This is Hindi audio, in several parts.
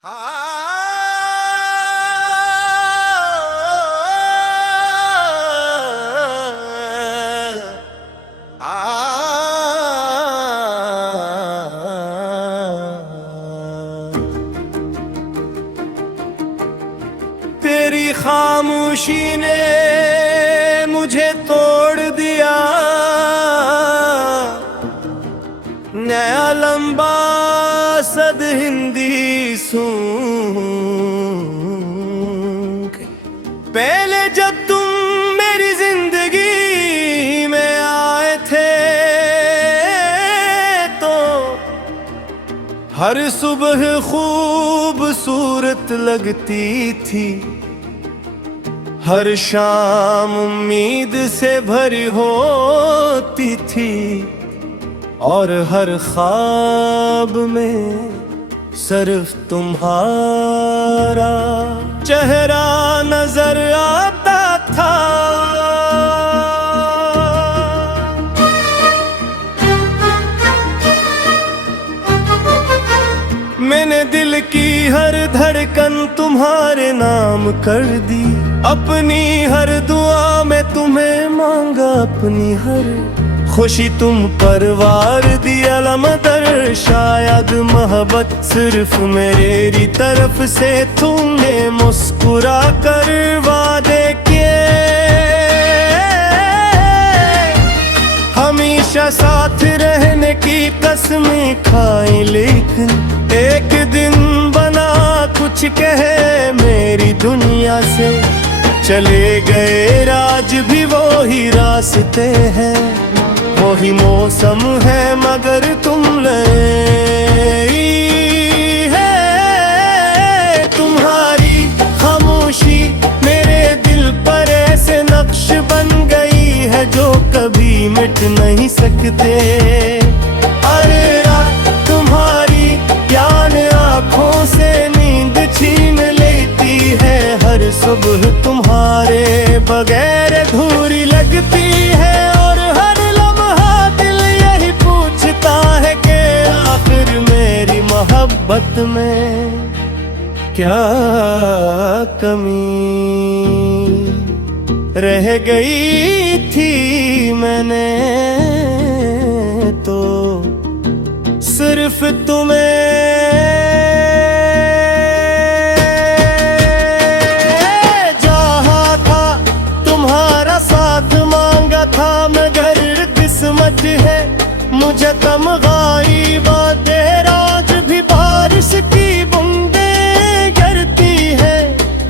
तेरी खामोशी ने मुझे तोड़ दिया, नया लंबा सद हिंदी सूंघ। पहले जब तुम मेरी जिंदगी में आए थे तो हर सुबह खूबसूरत लगती थी, हर शाम उम्मीद से भरी होती थी, और हर ख्वाब में सिर्फ तुम्हारा चेहरा नजर आता था। मैंने दिल की हर धड़कन तुम्हारे नाम कर दी, अपनी हर दुआ में तुम्हें मांगा, अपनी हर खुशी तुम पर वार दी। अलमदर शायद मोहब्बत सिर्फ मेरी तरफ से तुमने मुस्कुरा कर वादे किए, हमेशा साथ रहने की कसमें खाई, लेकिन एक दिन बना कुछ कहे मेरी दुनिया से चले गए। राज भी वो ही रास्ते हैं, वही मौसम है, मगर तुम नहीं है। तुम्हारी खामोशी मेरे दिल पर ऐसे नक्श बन गई है जो कभी मिट नहीं सकते। अरे रात तुम्हारी याद आँखों से नींद छीन लेती है, हर सुबह तुम्हारे बगैर अधूरी लगती है, और हर लम्हा दिल यही पूछता है कि आखिर मेरी मोहब्बत में क्या कमी रह गई थी। मैंने तो सिर्फ तुम्हें चाहा था, तुम्हारा साथ मांगा था, मगर किस्मत है मुझे तमगाई बातें। आज भी बारिश की बूंदें गिरती है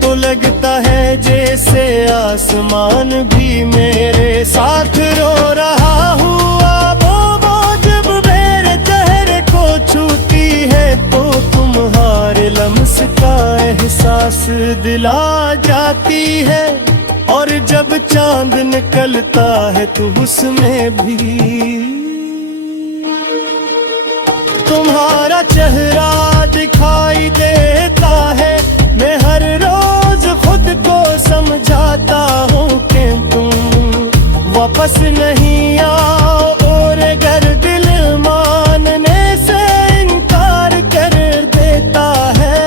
तो लगता है जैसे आसमान भी मेरे साथ रो रहा हुआ। वो जब मेरे चेहरे को छूती है तो तुम्हारे लम्स का एहसास दिला जाती है, और जब चांद निकलता है तो उसमें भी तुम्हारा चेहरा दिखाई देता है। मैं हर रोज खुद को समझाता हूँ कि तुम वापस नहीं आओ, और अगर दिल मानने से इनकार कर देता है,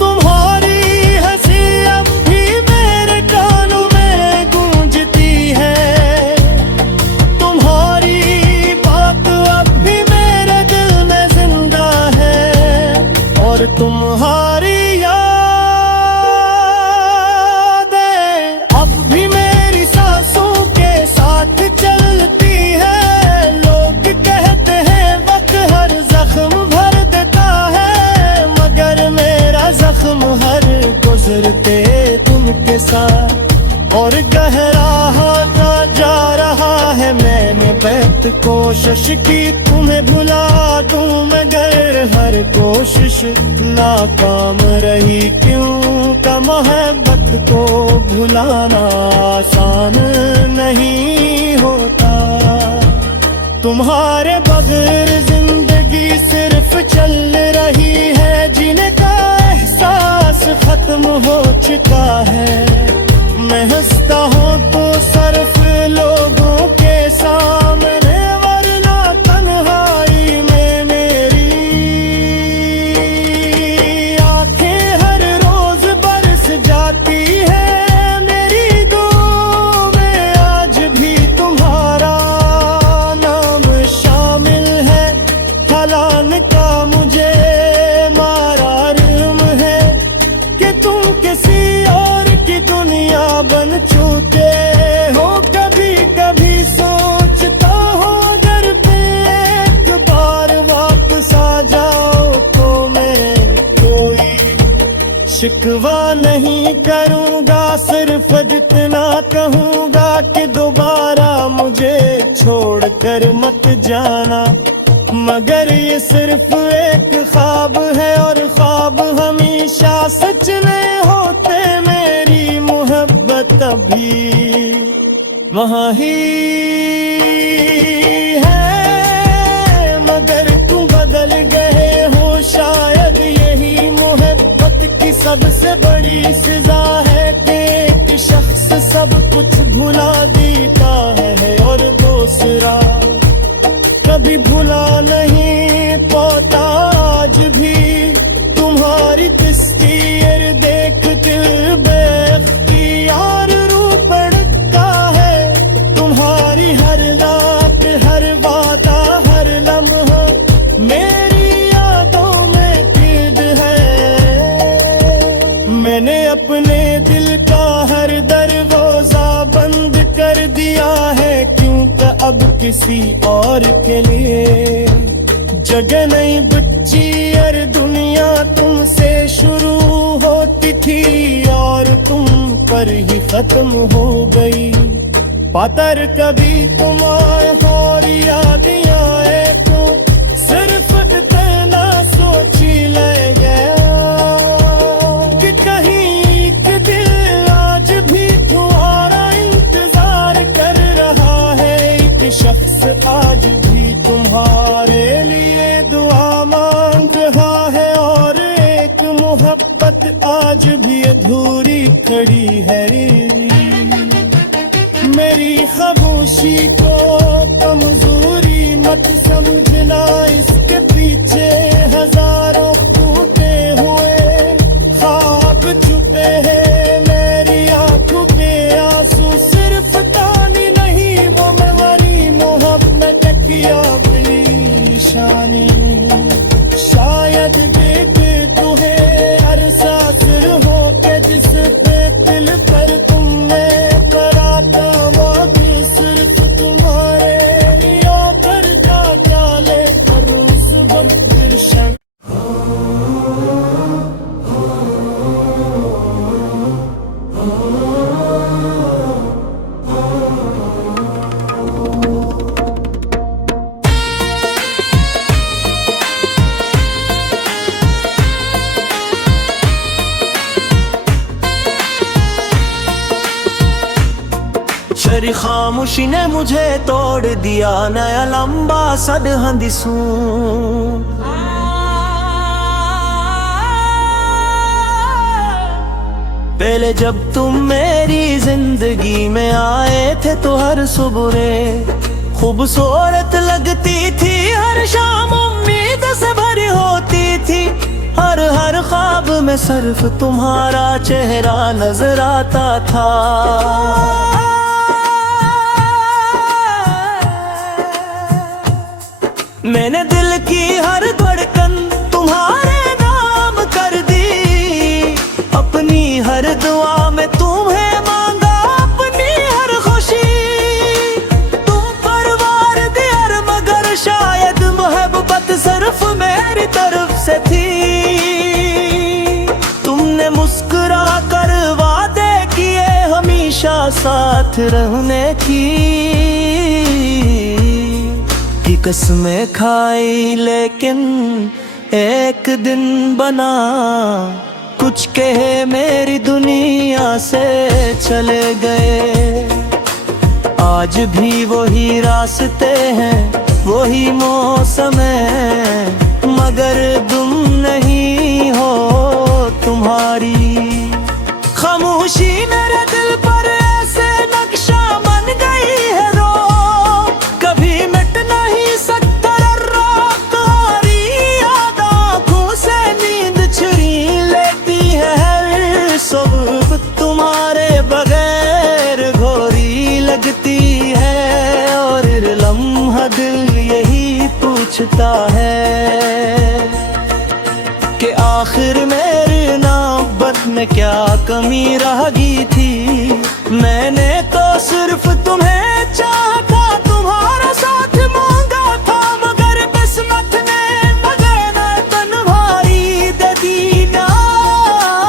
तुम्हारी हंसी अब भी मेरे कानों में गूंजती है, तुम्हारी बात अब भी मेरे दिल में जिंदा है, और तुम्हारी अब भी मेरी सांसों के साथ चलती है। लोग कहते हैं वक्त हर जख्म भर देता है, मगर मेरा जख्म हर गुजरते दिन के साथ और गहरा होता जा रहा है। मैंने बेहद कोशिश की तुम्हें भुला दूं, मगर हर कोशिश नाकाम रही। क्यों का मोहब्बत को भुलाना आसान नहीं होता। तुम्हारे बगैर जिंदगी सिर्फ चल रही है, जीने का एहसास खत्म हो चुका है। मैं हंसता हूँ तो सिर्फ लोगों के सामने, वरना तन्हाई में मेरी जान का मुझे मालूम है कि तुम किसी और की दुनिया बन चुके हो। कभी कभी सोचता हूँ अगर एक बार वापस आ जाओ तो मैं कोई शिकवा नहीं करूँगा, सिर्फ इतना कहूँगा कि दोबारा मुझे छोड़कर मत जाना। मगर ये सिर्फ एक ख्वाब है और ख्वाब हमेशा सच नहीं होते। मेरी मोहब्बत अभी वहाँ ही है, मगर तुम बदल गए हो। शायद यही मोहब्बत की सबसे बड़ी सजा है कि एक शख्स सब कुछ भुला देता है और दूसरा कभी भुला नहीं पाता। आज भी तुम्हारी तस्वीर देख दिल बेख्तियार रू पड़ता है। तुम्हारी हर रात, हर वादा, हर लम्हा मेरी यादों में कैद है। मैंने अपने दिल का हर दरवाजा बंद कर दिया है, क्योंकि अब किसी और के लिए जगह नहीं बच्ची। और दुनिया तुमसे शुरू होती थी और तुम पर ही खत्म हो गई। पातर कभी तुम आए और याद आए तो सिर्फ इतना सोच ही ले गया कि कहीं एक दिल आज भी तुम्हारा इंतजार कर रहा है। एक शख्स आज भी तुम्हारे लिए दुआ मांग रहा है और एक मोहब्बत आज भी अधूरी खड़ी है। मेरी खामोशी को कमजोरी मत समझना, इसके पीछे हजारों टूटे हुए ख्वाब छुपे हैं। मेरी आंखों के आंसू सिर्फ तानी नहीं, वो मेरी मोहब्बत की अपनी निशानी। शायद देख तुम्हें अरसा सिर हो के जिस पे दिल पर तुमने करा था सिर्फ तुम्हारे लिया करता काले रोज बंदिर शक। शरी खामोशी ने मुझे तोड़ दिया, नया लंबा सद हंदिसू। पहले जब तुम मेरी जिंदगी में आए थे तो हर सुबह खूबसूरत लगती थी, हर शाम उम्मीद से भरी होती थी। हर ख्वाब में सिर्फ तुम्हारा चेहरा नजर आता था। मैंने दिल की हर धड़कन तुम्हारे नाम कर दी, अपनी हर दुआ में तुम्हें मांगा अपनी हर खुशी। तुम परवार दियर मगर शायद मोहब्बत सिर्फ मेरी तरफ से थी। तुमने मुस्कुरा कर वादे किए हमेशा साथ रहने की कसमें खाई, लेकिन एक दिन बना कुछ कहे मेरी दुनिया से चले गए। आज भी वही रास्ते हैं, वही मौसम है, मगर तुम नहीं हो। तुम्हारी खामोशी मेरे दिल पर ऐसे नक्शा बन गई है, रो कभी मिट नहीं सकता। रात तुम्हारी याद आँखों से नींद छुरी लेती है, सब तुम्हारे बगैर घोरी लगती है। और लम्हा दिल यही पूछता है, आखिर मेरी नाबत में क्या कमी रह गई थी। मैंने तो सिर्फ तुम्हें चाहा, तुम्हारा साथ मांगा था, मगर किस्मत ने बगैर तन्हाई दे दी ना।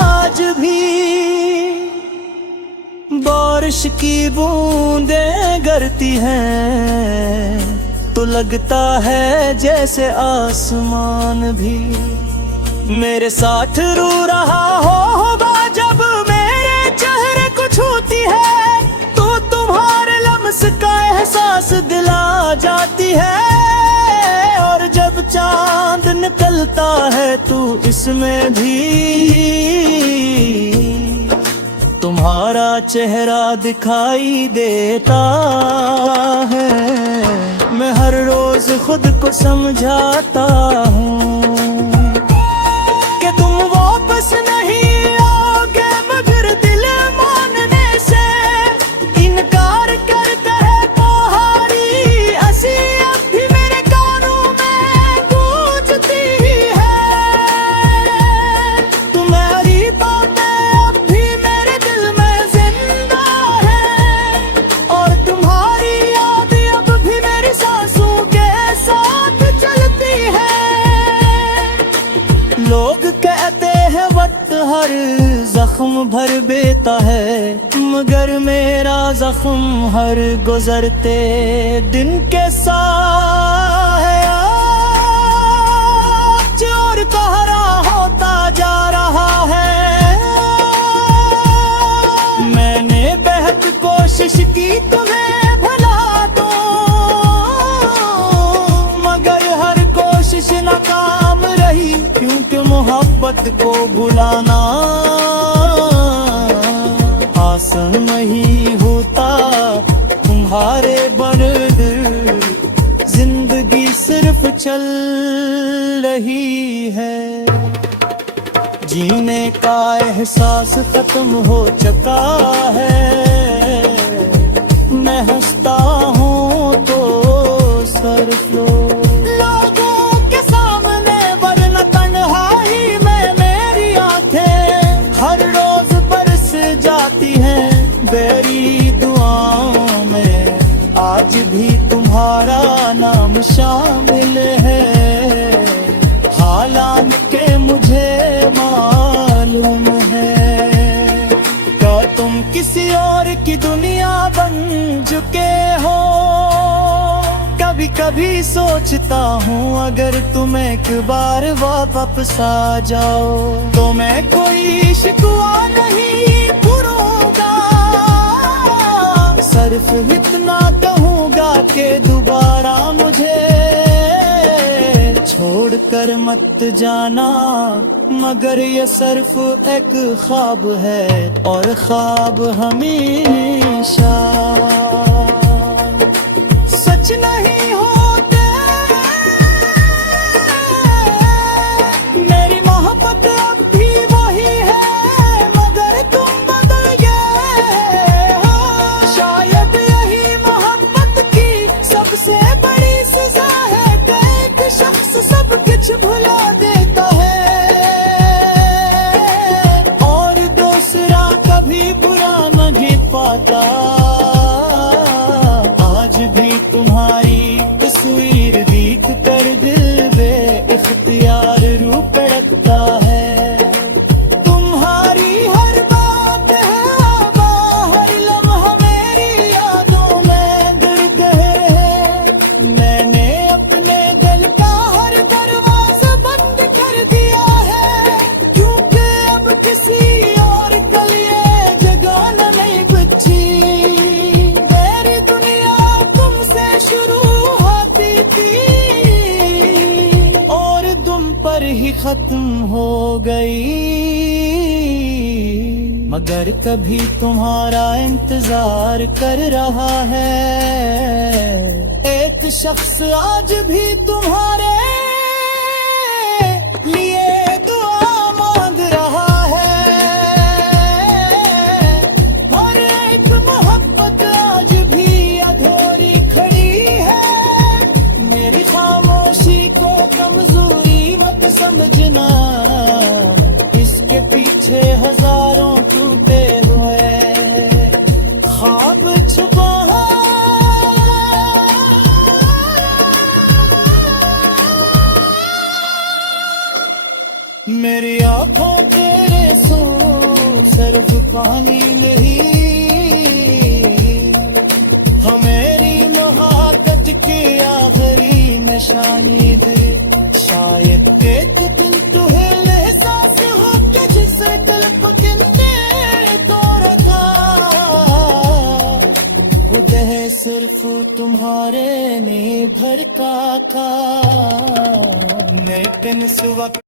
आज भी बारिश की बूंदें गिरती हैं तो लगता है जैसे आसमान भी मेरे साथ रो रहा होगा। जब मेरे चेहरे को छूती है तो तुम्हारे लम्स का एहसास दिला जाती है। और जब चांद निकलता है तो इसमें भी तुम्हारा चेहरा दिखाई देता है। मैं हर रोज खुद को समझाता हूँ कि तुम वापस नहीं आओगे, मगर दिल मानने से इनकार करता है तुम्हारी हंसी अब भी मेरे कानों में गूंजती है। तुम्हारी बातें अब भी मेरे दिल में जिंदा है, और तुम्हारी याद अब भी मेरी सांसों के साथ चलती है। लोग कहते हैं वक्त हर जख्म भर देता है, मगर मेरा जख्म हर गुजरते दिन के साथ है और कहरा होता जा रहा है। मैंने बेहद कोशिश की तुम्हें भुला दूं, मगर हर कोशिश नाकाम रही, क्योंकि मोहब्बत को भुलाना आसान नहीं होता। तुम्हारे बर्द जिंदगी सिर्फ चल रही है, जीने का एहसास खत्म हो चुका है। मैं हंसता हूँ तो सर लो लोगों के सामने, वरना तन्हाई में मेरी आंखें हर रोज बरस जाती हैं। मेरी दुआओं में आज भी तुम्हारा नाम शामिल है। हालांकि मुझे मालूम है कि तुम किसी और की दुनिया बन चुके हो। कभी कभी सोचता हूँ अगर तुम एक बार वापस आ जाओ तो मैं कोई शिकवा नहीं करूँगा। सिर्फ इतना कहूँगा कि दोबारा मुझे छोड़कर मत जाना, मगर ये सिर्फ एक ख्वाब है और ख्वाब हमेशा सच नहीं होते। मेरी मोहब्बत अब भी वही है, मगर तुम बदल गए हो। शायद यही मोहब्बत की सबसे बड़ी सजा है कि एक शख्स सब कुछ भुला देता है और दूसरा कभी बुरा नहीं पाता। आज भी तुम्हारी तस्वीर देख कर दिल बे-इख्तियार रू पड़कता है। तुम्हारी हर बात है बाहर लम्हा मेरी यादों में गिर गए हैं। मैंने अपने दिल का हर दरवाजा बंद कर दिया है, क्योंकि अब किसी और के लिए जगह नहीं बची। मेरी दुनिया तुमसे शुरू होती थी और तुम पर ही खत्म हो गई, मगर कभी तुम्हारा इंतजार कर रहा है। एक शख्स आज भी तुम्हारे लिए दुआ मांग रहा है, और एक मोहब्बत आज भी अधूरी खड़ी है। मेरी खामोशी को कमजोरी मत समझना, मेरी आंखों तेरे सो सिर्फ पानी नहीं, हाँ मेरी मोहब्बत की आखिरी निशानी दे। शायद एक दिन तुहे एहसास हो के जिसे दिल को गिनते तोड़ा था, उदय सिर्फ तुम्हारे ने भड़का का। लेकिन इस वक्त